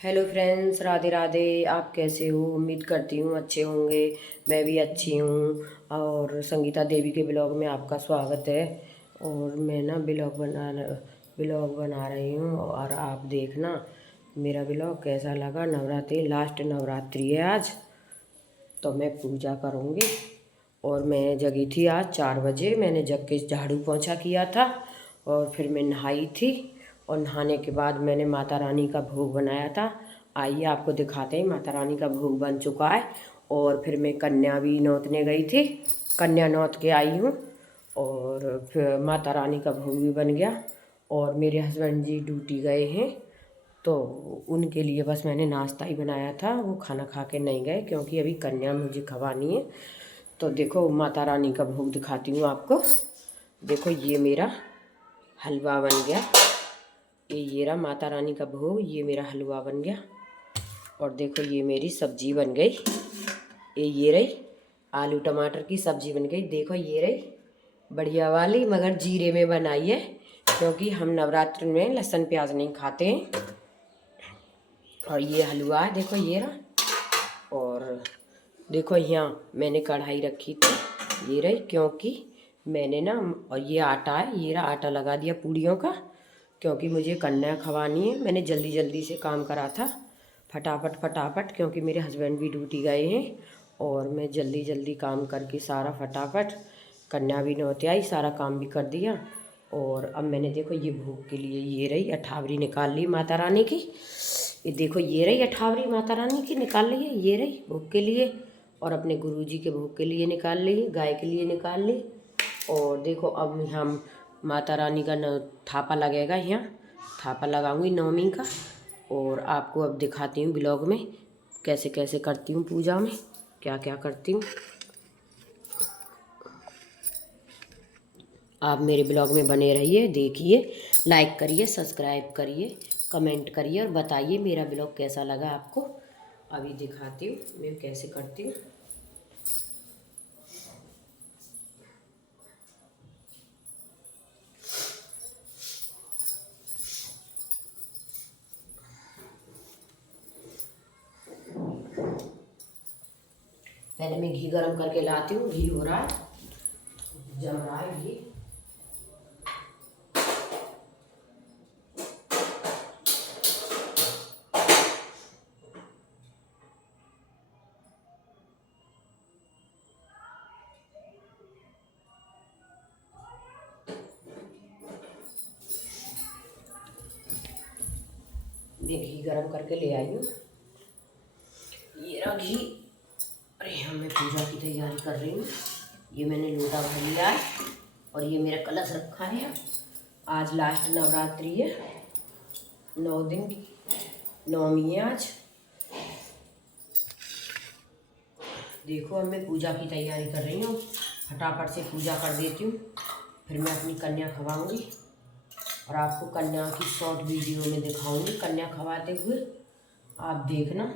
Hello friends, Radhe Radhe. आप कैसे हो? उम्मीद करती हूँ अच्छे होंगे। मैं भी अच्छी हूँ। और संगीता देवी के ब्लॉग में आपका स्वागत है। और मैं ना ब्लॉग बना रही हूँ और आप देखना मेरा ब्लॉग कैसा लगा। नवरात्रि, लास्ट नवरात्रि है आज, तो मैं पूजा करूँगी। और मैं जगी थी आज 4 बजे। मैंने जग के झाड़ू पोंछा किया था और फिर मैं नहाई थी। और नहाने के बाद मैंने माता रानी का भोग बनाया था। आइए आपको दिखाते हैं। माता रानी का भोग बन चुका है। और फिर मैं कन्या भी नौतने गई थी, कन्या नौत के आई हूँ। और फिर माता रानी का भोग भी बन गया। और मेरे हस्बैंड जी ड्यूटी गए हैं, तो उनके लिए बस मैंने नाश्ता ही बनाया था। वो खाना खा के नहीं गए क्योंकि अभी कन्या मुझे खवानी है। तो देखो माता रानी का भोग दिखाती हूँ आपको। देखो ये मेरा हलवा बन गया। ये रहा माता रानी का भोग, ये मेरा हलवा बन गया। और देखो ये मेरी सब्जी बन गई। ये रही आलू टमाटर की सब्जी बन गई। देखो ये रही बढ़िया वाली, मगर जीरे में बनाई है क्योंकि हम नवरात्र में लहसुन प्याज नहीं खाते हैं। और ये हलवा है, देखो ये रहा। और देखो यहाँ मैंने कढ़ाई रखी थी, ये रही, क्योंकि मैंने ना, और ये आटा है, ये रहा आटा लगा दिया पूड़ियों का, क्योंकि मुझे कन्या खवानी है। मैंने जल्दी जल्दी से काम करा था, फटाफट फटाफट, क्योंकि मेरे हस्बैंड भी ड्यूटी गए हैं। और मैं जल्दी जल्दी काम करके सारा फटाफट, कन्या भी नौते आई, सारा काम भी कर दिया। और अब मैंने देखो ये भोग के लिए ये रही अठावरी निकाल ली माता रानी की। ये देखो ये रही अठावरी माता रानी की निकाल ली है, ये रही भोग के लिए। और अपने गुरुजी के भोग के लिए निकाल ली, गाय के लिए निकाल ली। और देखो अब हम माता रानी का थापा लगेगा, यहाँ थापा लगाऊंगी नवमी का। और आपको अब दिखाती हूँ ब्लॉग में कैसे कैसे करती हूँ पूजा में, क्या क्या करती हूँ। आप मेरे ब्लॉग में बने रहिए, देखिए, लाइक करिए, सब्सक्राइब करिए, कमेंट करिए और बताइए मेरा ब्लॉग कैसा लगा आपको। अभी दिखाती हूँ मैं कैसे करती हूँ। पहले मैं घी गरम करके लाती हूँ। घी हो रहा है, जम रहा है घी। मैं घी गरम करके ले आई हूँ, ये रहा घी। अरे हाँ, मैं पूजा की तैयारी कर रही हूँ। ये मैंने लोटा भर लिया है और ये मेरा कलश रखा है। आज लास्ट नवरात्रि है, 9 दिन की नवमी है आज। देखो अब मैं पूजा की तैयारी कर रही हूँ, फटाफट से पूजा कर देती हूँ, फिर मैं अपनी कन्या खवाऊंगी। और आपको कन्या की शॉर्ट वीडियो में दिखाऊंगी कन्या खवाते हुए, आप देखना।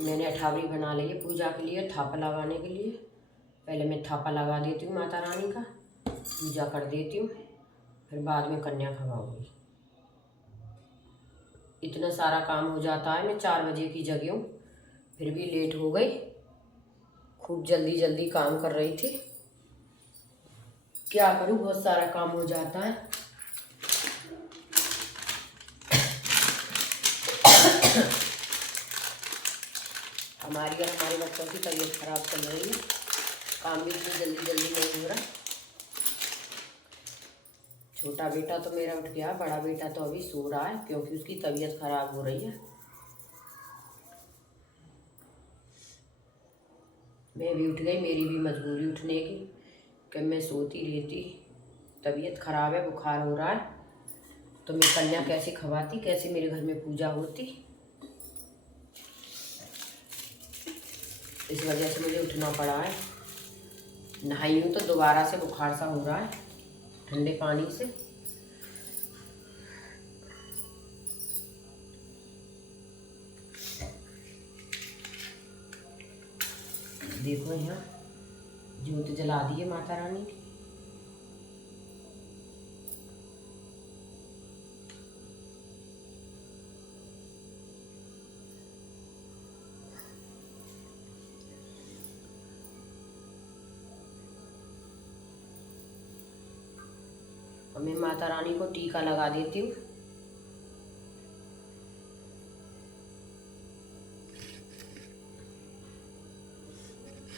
मैंने अठावरी बना ली है पूजा के लिए, थापा लगाने के लिए। पहले मैं थापा लगा देती हूँ माता रानी का, पूजा कर देती हूँ, फिर बाद में कन्या खवाऊंगी। इतना सारा काम हो जाता है। मैं 4 बजे की जगी हूँ, फिर भी लेट हो गई। खूब जल्दी जल्दी काम कर रही थी, क्या करूँ, बहुत सारा काम हो जाता है। हमारी और हमारे बच्चों की तबीयत खराब चल रही है, काम भी इतनी जल्दी जल्दी नहीं हो रहा। छोटा बेटा तो मेरा उठ गया, बड़ा बेटा तो अभी सो रहा है क्योंकि उसकी तबीयत खराब हो रही है। मैं भी उठ गई, मेरी भी मजबूरी उठने की, कि मैं सोती रहती। तबीयत खराब है, बुखार हो रहा है, तो मैं कन्या कैसे खवाती, कैसे मेरे घर में पूजा होती। इस वजह से मुझे उठना पड़ा है। नहाई हूँ तो दोबारा से बुखार सा हो रहा है ठंडे पानी से। देखो यहाँ ज्योत जला दी है माता रानी की। और मैं माता रानी को टीका लगा देती हूँ।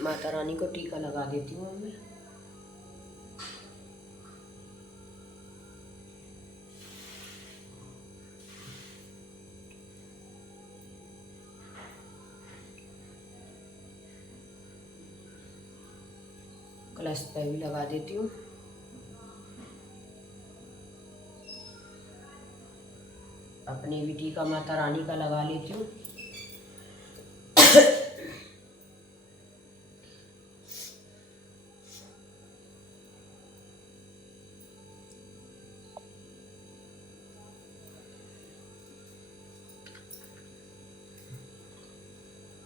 माता रानी को टीका लगा देती हूँ मैं। कलश पे भी लगा देती हूँ। अपने भी टीका माता रानी का लगा लेती हूँ।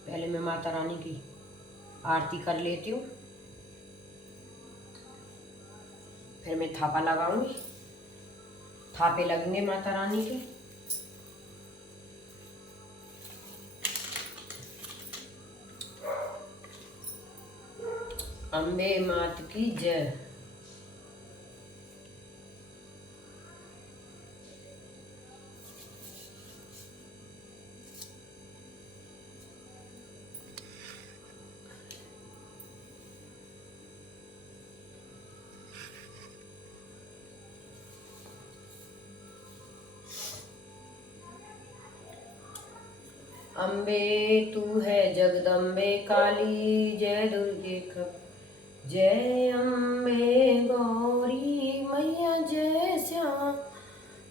पहले मैं माता रानी की आरती कर लेती हूँ, फिर मैं थापा लगाऊंगी। थापे लगेंगे माता रानी के। अम्बे मात की जय। अम्बे तू है जगदम्बे काली, जय दुर्गे खप जय अम्बे गौरी मैया जय श्याम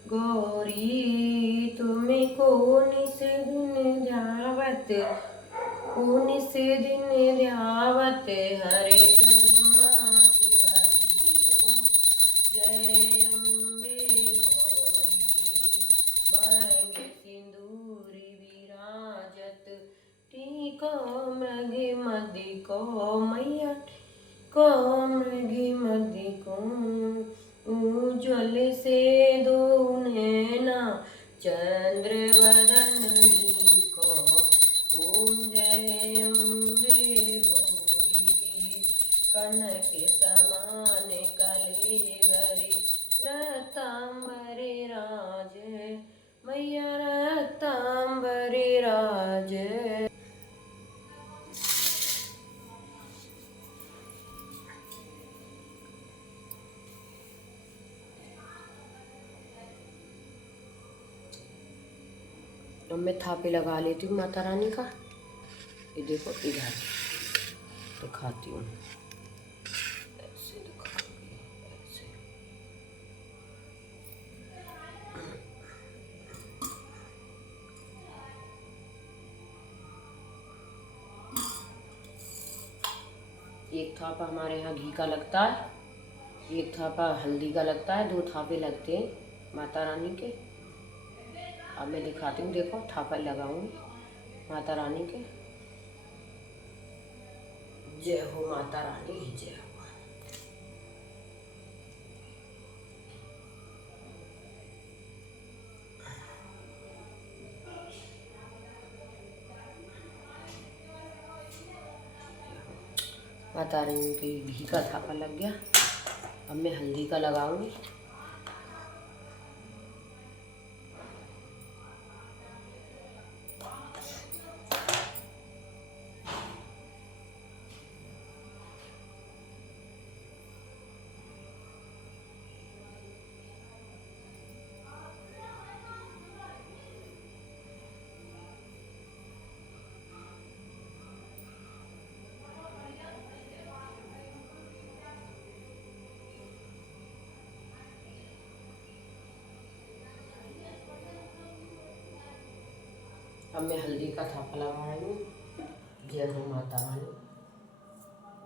गौरी। तुम्हें कौन से दिन ध्यावत, कौन से दिन ध्यावत हरे ब्रह्मा शिवारी हो। जय अम्बे गौरी मांगे सिंदूर विराजत, टीका मृग मदि को मैया को मृग मदि को। उज्ज्वल से दो नैना चंद्र वदनी को। ओम जय अम्बे गौरी कनक समान कलेवरी, रतांबरे राज मैया रतांबरे राज। अब मैं थापे लगा लेती हूँ माता रानी का। ये देखो इधर दिखाती हूँ, ऐसे दिखाऊंगी ऐसे। एक थापा हमारे यहाँ घी का लगता है, एक थापा हल्दी का लगता है, 2 थापे लगते हैं माता रानी के। अब मैं दिखाती हूँ, देखो थापा लगाऊंगी माता रानी के। जय हो माता रानी जय हो। माता रानी के घी का थापा लग गया। अब मैं हल्दी का लगाऊंगी। अब मैं हल्दी का थापा लगा रही हूँ। जय हो माता रानी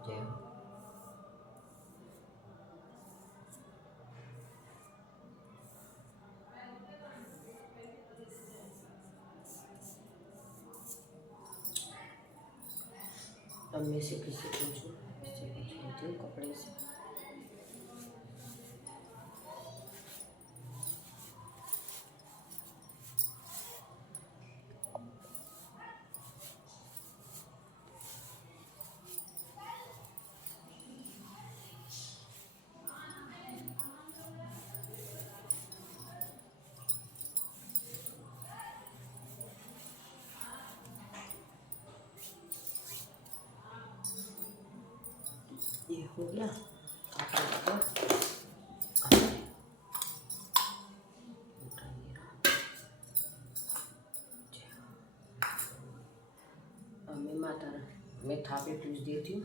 जय हो। अब मैं से किसी पूछूँ, इससे पूछ लेती हूँ कपड़े से। ये हो गया। अब मैं थापे पूछ देती हूँ,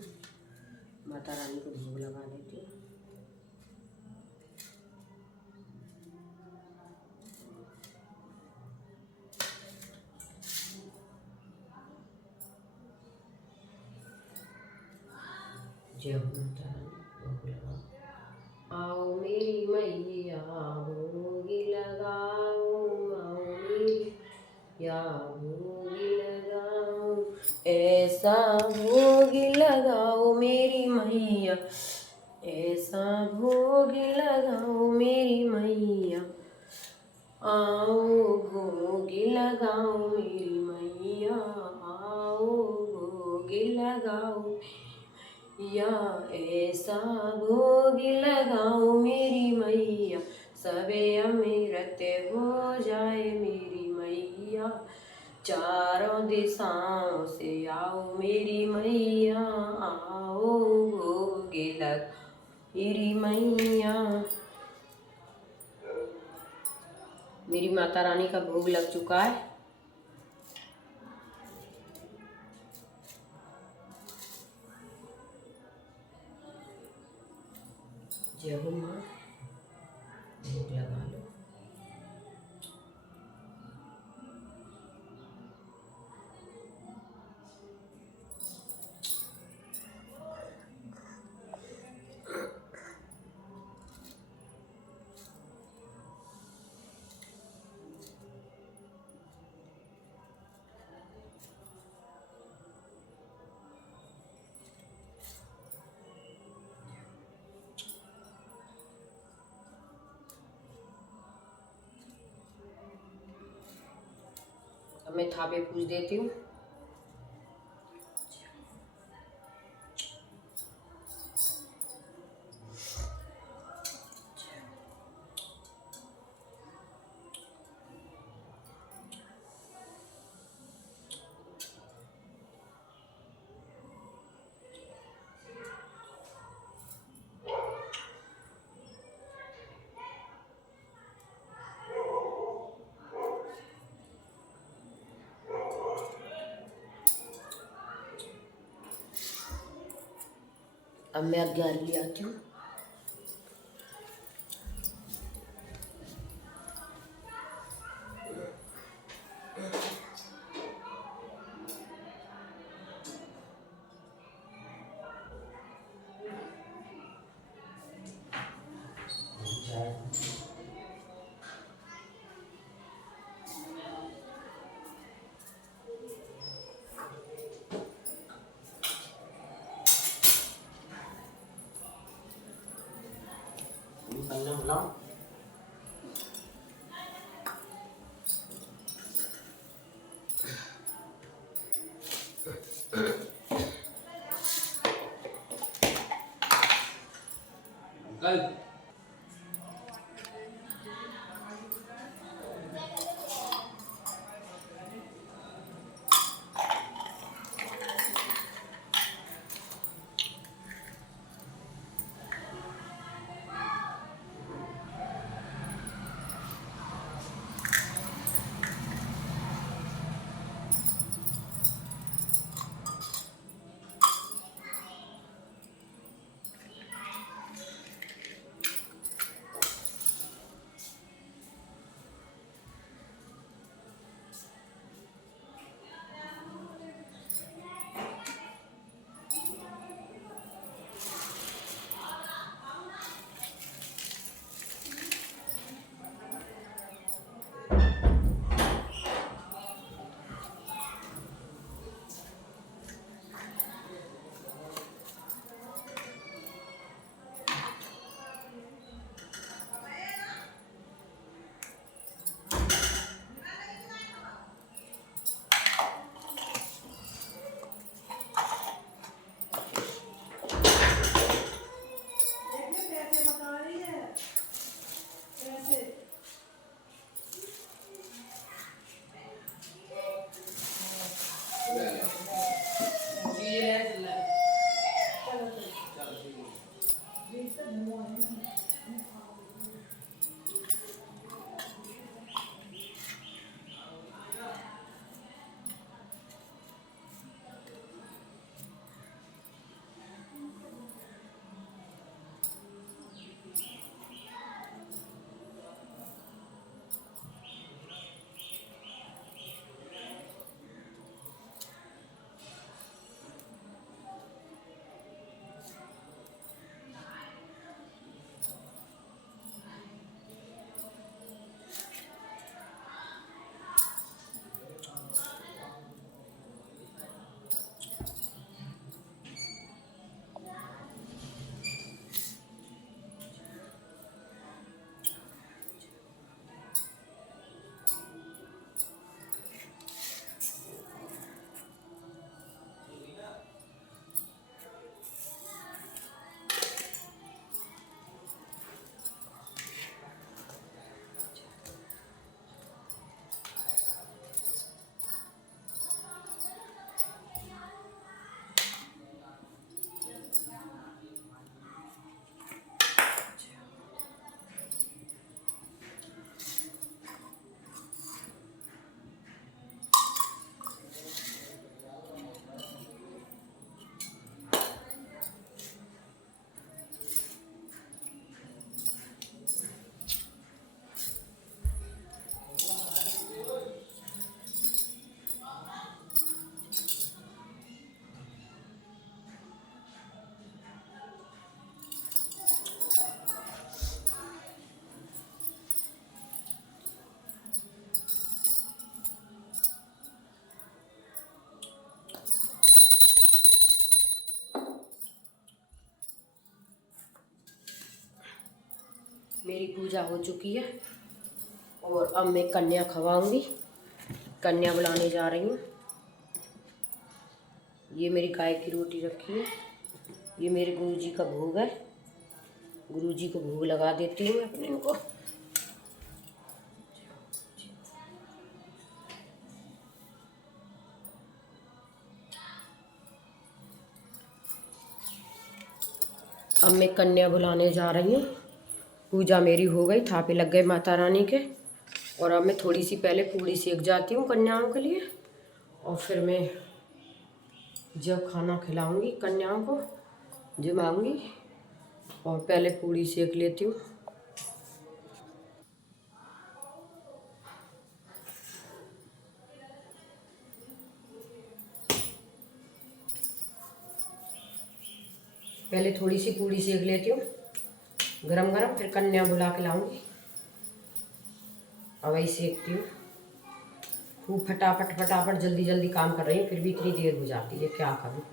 माता रानी को भोग लगा देती हूँ। जय हो माता रानी, भोग लगाओ। आओ मेरी मैया भोग लगाओ, आओ मेरी या भोग लगाओ, ऐसा भोग लगाओ मेरी मैया, ऐसा भोग लगाओ मेरी मैया। आओ भोग लगाओ मेरी मैया, आओ भोग लगाओ या ऐसा भोग लगाओ मेरी मैया, सबे अमृत हो जाए मेरी मैया। चारों दिशाओं से आओ मेरी मैया, आओ भोग लग मेरी मैया। मेरी माता रानी का भोग लग चुका है। जय हो माँ, भोग लगा लो। अब मैं थापे पूछ देती हूँ। अब मैं 11 ले आती हूँ। कल मेरी पूजा हो चुकी है और अब मैं कन्या खवाऊंगी। कन्या बुलाने जा रही हूँ। ये मेरी गाय की रोटी रखी है। ये मेरे गुरुजी का भोग है। गुरुजी को भोग लगा देती हूँ अपने इनको। अब मैं कन्या बुलाने जा रही हूँ। पूजा मेरी हो गई, थापे लग गए माता रानी के। और अब मैं थोड़ी सी पहले पूड़ी सेक जाती हूँ कन्याओं के लिए, और फिर मैं जब खाना खिलाऊंगी कन्याओं को, जिमाऊंगी, और पहले पूड़ी सेक लेती हूँ। पहले थोड़ी सी पूड़ी सेक लेती हूँ गरम गरम, फिर कन्या बुला के लाऊंगी। अब वही सेकती हूँ। खूब फटाफट फटाफट जल्दी जल्दी काम कर रही हूँ, फिर भी इतनी देर हो जाती है, क्या करूँ।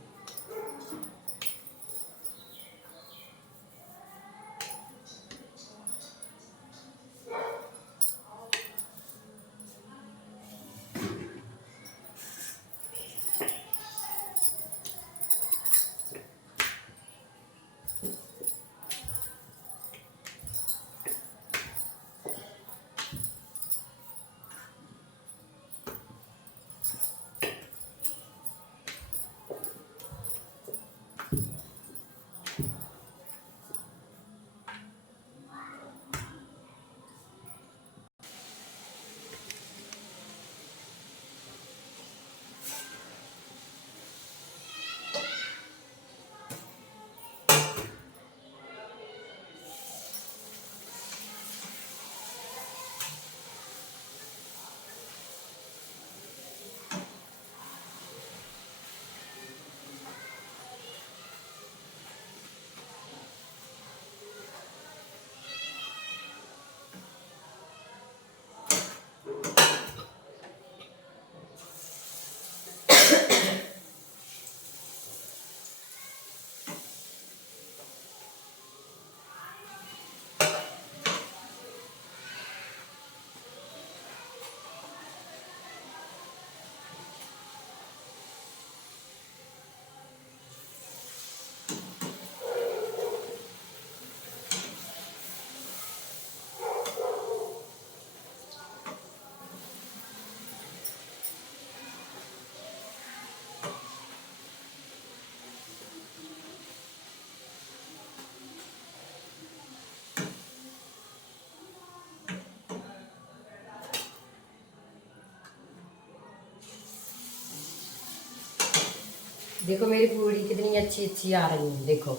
देखो मेरी पूड़ी कितनी अच्छी अच्छी आ रही है, देखो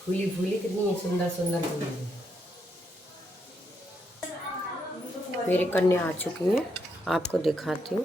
फूली फूली कितनी सुंदर सुंदर पूड़ी है। मेरी कन्या आ चुकी हैं, आपको दिखाती हूँ।